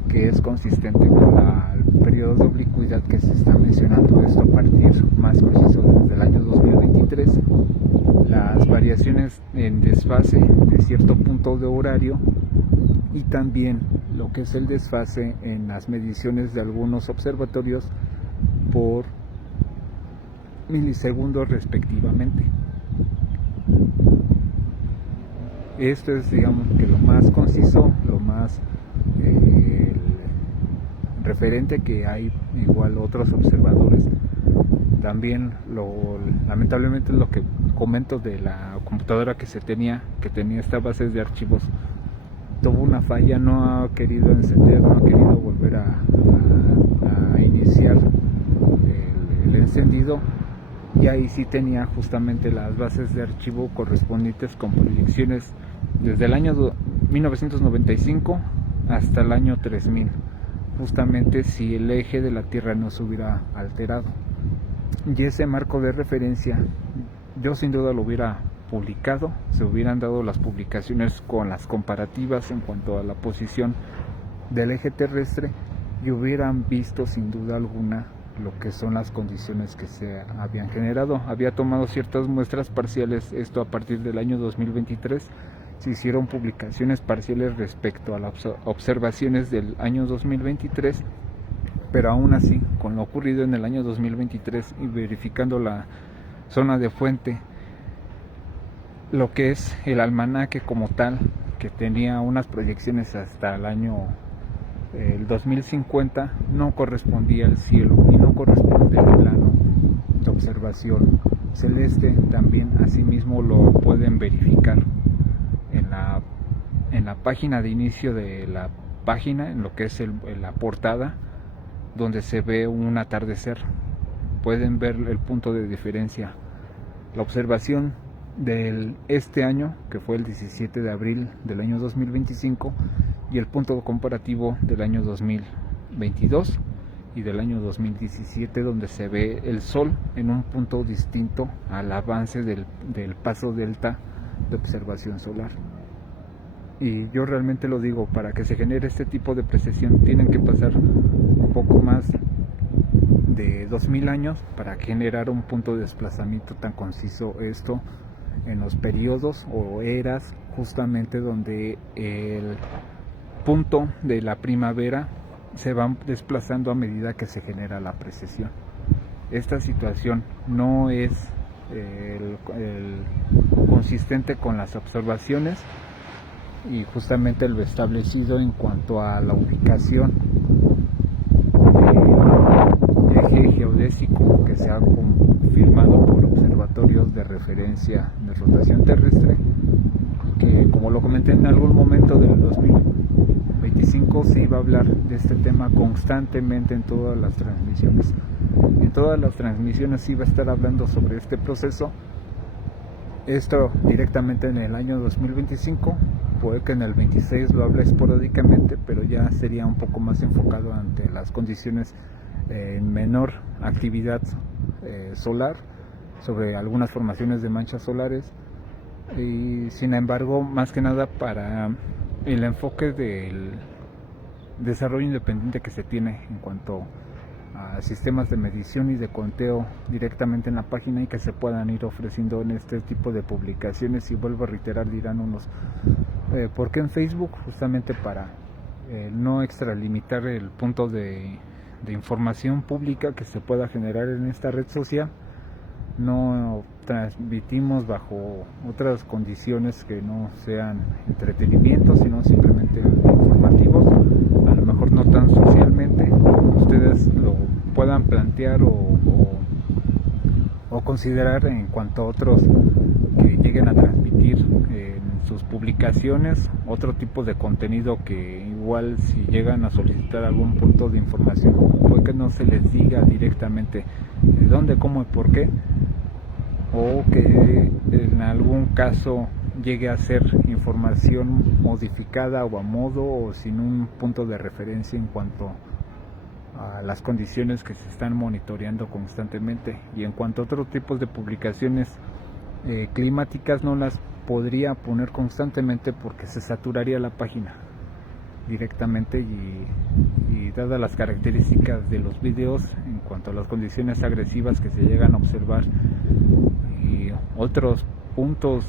que es consistente con el periodo de oblicuidad que se está mencionando. Esto a partir más conciso desde el año 2023. Las variaciones en desfase de cierto punto de horario, y también lo que es el desfase en las mediciones de algunos observatorios por milisegundos respectivamente. Esto es, digamos, que lo más conciso, lo más referente que hay igual otros observadores. También lamentablemente lo que comento de la computadora que tenía esta base de archivos, tuvo una falla, no ha querido encender, no ha querido volver a iniciar el encendido, y ahí sí tenía justamente las bases de archivo correspondientes con proyecciones desde el año 1995 hasta el año 3000, justamente si el eje de la Tierra no se hubiera alterado. Y ese marco de referencia yo sin duda lo hubiera publicado, se hubieran dado las publicaciones con las comparativas en cuanto a la posición del eje terrestre, y hubieran visto sin duda alguna lo que son las condiciones que se habían generado. Había tomado ciertas muestras parciales, esto a partir del año 2023, se hicieron publicaciones parciales respecto a las observaciones del año 2023, pero aún así, con lo ocurrido en el año 2023 y verificando la zona de fuente, lo que es el almanaque como tal, que tenía unas proyecciones hasta el 2050, no correspondía al cielo y no corresponde al plano de observación celeste. También asimismo lo pueden verificar en la página de inicio de la página, en lo que es la portada, donde se ve un atardecer. Pueden ver el punto de diferencia. La observación de este año, que fue el 17 de abril del año 2025, y el punto comparativo del año 2022 y del año 2017, donde se ve el Sol en un punto distinto al avance del paso delta de observación solar. Y yo realmente lo digo, para que se genere este tipo de precesión tienen que pasar un poco más de 2000 años para generar un punto de desplazamiento tan conciso. Esto en los periodos o eras justamente donde el punto de la primavera se va desplazando a medida que se genera la precesión. Esta situación no es consistente con las observaciones y justamente lo establecido en cuanto a la ubicación del eje geodésico que se ha confirmado por observatorios de referencia de rotación terrestre, que, como lo comenté en algún momento del 2025, se iba a hablar de este tema constantemente en todas las transmisiones. En todas las transmisiones se iba a estar hablando sobre este proceso. Esto directamente en el año 2025, puede que en el 26 lo hable esporádicamente, pero ya sería un poco más enfocado ante las condiciones en menor actividad solar, sobre algunas formaciones de manchas solares, y sin embargo, más que nada para el enfoque del desarrollo independiente que se tiene en cuanto a sistemas de medición y de conteo directamente en la página, y que se puedan ir ofreciendo en este tipo de publicaciones. Y vuelvo a reiterar, dirán unos, ¿por qué en Facebook? Justamente para no extralimitar el punto de información pública que se pueda generar en esta red social. No transmitimos bajo otras condiciones que no sean entretenimiento, sino simplemente informativos, a lo mejor no tan socialmente como ustedes lo puedan plantear o considerar en cuanto a otros que lleguen a transmitir en sus publicaciones otro tipo de contenido, que igual si llegan a solicitar algún punto de información, puede que no se les diga directamente de dónde, cómo y por qué, o que en algún caso llegue a ser información modificada o a modo o sin un punto de referencia en cuanto a las condiciones que se están monitoreando constantemente. Y en cuanto a otros tipos de publicaciones climáticas, no las podría poner constantemente porque se saturaría la página directamente, y dadas las características de los videos en cuanto a las condiciones agresivas que se llegan a observar y otros puntos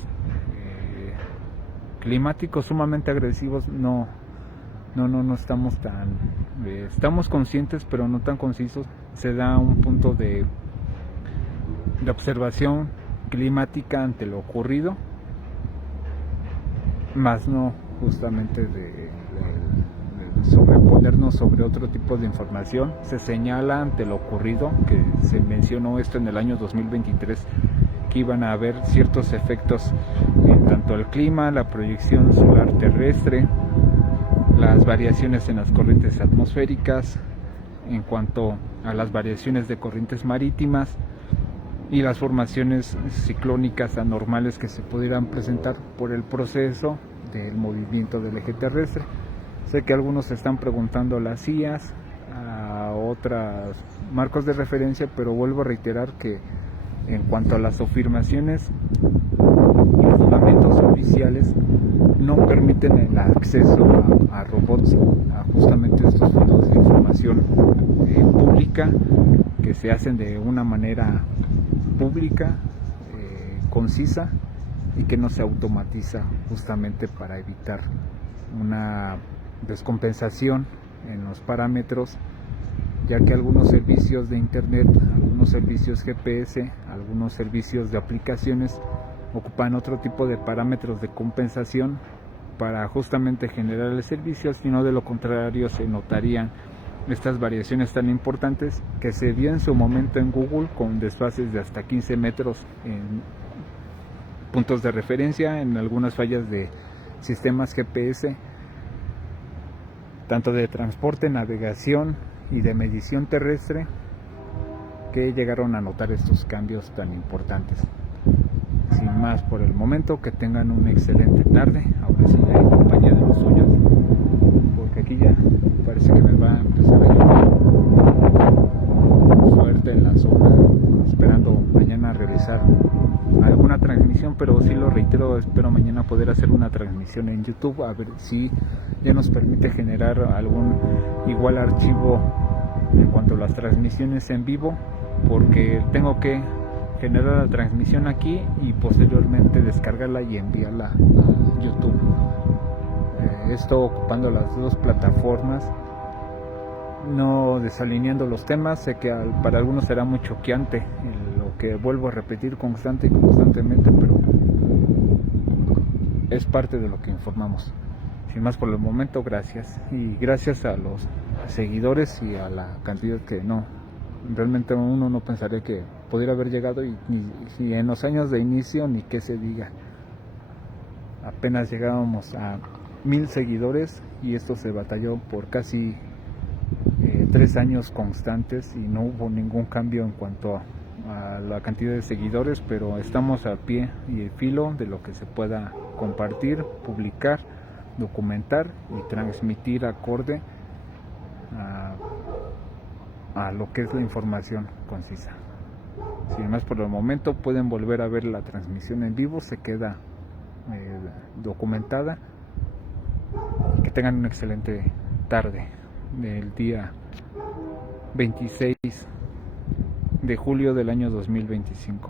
climáticos sumamente agresivos, no estamos tan estamos conscientes, pero no tan concisos. Se da un punto de observación climática ante lo ocurrido, más no justamente extendernos sobre otro tipo de información. Se señala ante lo ocurrido, que se mencionó esto en el año 2023, que iban a haber ciertos efectos en tanto el clima, la proyección solar terrestre, las variaciones en las corrientes atmosféricas, en cuanto a las variaciones de corrientes marítimas y las formaciones ciclónicas anormales que se pudieran presentar por el proceso del movimiento del eje terrestre. Sé que algunos se están preguntando a las IAs, a otros marcos de referencia, pero vuelvo a reiterar que en cuanto a las afirmaciones y fundamentos oficiales, no permiten el acceso a robots, a justamente estos fondos de información pública, que se hacen de una manera pública, concisa, y que no se automatiza, justamente para evitar una descompensación en los parámetros, ya que algunos servicios de internet, algunos servicios GPS, algunos servicios de aplicaciones ocupan otro tipo de parámetros de compensación para justamente generar el servicio, sino de lo contrario se notarían estas variaciones tan importantes que se vio en su momento en Google, con desfases de hasta 15 metros en puntos de referencia, en algunas fallas de sistemas GPS, tanto de transporte, navegación y de medición terrestre, que llegaron a notar estos cambios tan importantes. Sin más por el momento, que tengan una excelente tarde, ahora sí en compañía de los suyos, porque aquí ya parece que me va a empezar a llover fuerte en la zona, esperando mañana realizar alguna transmisión, pero sí lo reitero, espero mañana poder hacer una transmisión en YouTube, a ver si ya nos permite generar algún igual archivo en cuanto a las transmisiones en vivo, porque tengo que generar la transmisión aquí y posteriormente descargarla y enviarla a YouTube. Esto ocupando las dos plataformas, no desalineando los temas. Sé que para algunos será muy choqueante lo que vuelvo a repetir constantemente, pero es parte de lo que informamos. Sin más por el momento, gracias, y gracias a los seguidores y a la cantidad que realmente uno no pensaría que pudiera haber llegado, y en los años de inicio ni que se diga, apenas llegábamos a 1000 seguidores, y esto se batalló por casi 3 años constantes y no hubo ningún cambio en cuanto a la cantidad de seguidores, pero estamos a pie y filo de lo que se pueda compartir, publicar, documentar y transmitir acorde a lo que es la información concisa. Sin más por el momento, pueden volver a ver la transmisión en vivo, se queda documentada. Que tengan una excelente tarde del día 26 de julio del año 2025.